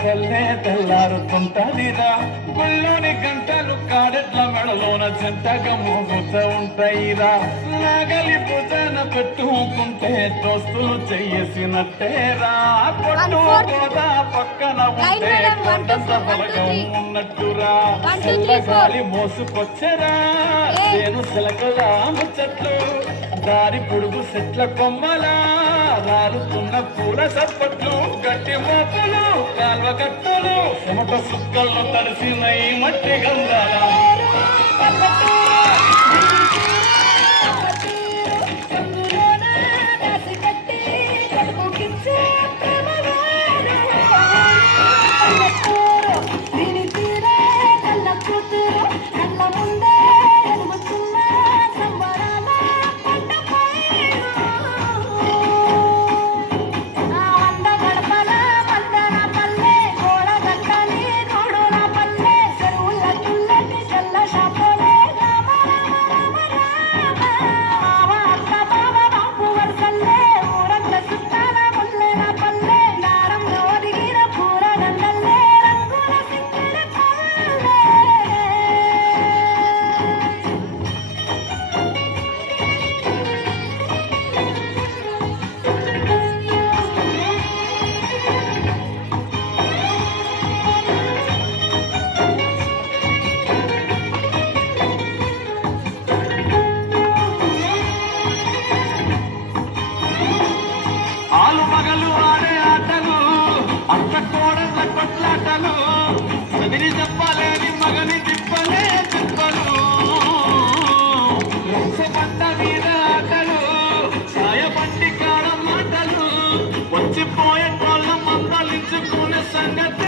పల్లె తెల్లారుతుంటదిరా గుళ్ళోని గంటలు కాడెట్ల మెడలోన జంటగా మోగుతూ ఉంటాయిరా నాగలి భుజన పెట్టుకుంటే దోస్తులు చెయ్యేసినట్టేరా కొట్టు గోదా పక్కన ఉంటే కొండంత బలగం ఉన్నట్టురా గాలి మోసుకొచ్చరా నేను సిలకలా ముచ్చట్లు దారి పొడుగు చెట్ల కొమ్మలా రాలుతున్న పూల సప్పట్లు గట్టి మోపులు కాల్వ గట్టులు చెమట సుక్కల్లో తడిసిన ఈ మట్టి గంధాల మగలు ఆడే ఆటలు అత్త కోడళ్ళ కొట్లాటలు చదివి చెప్పలేని మగని తిప్పలే తిప్పలు పంట మీద ఆటలు సాయపంటి కాడ మాటలు వచ్చిపోయే వాళ్ళ మందలించుకునే సంగతి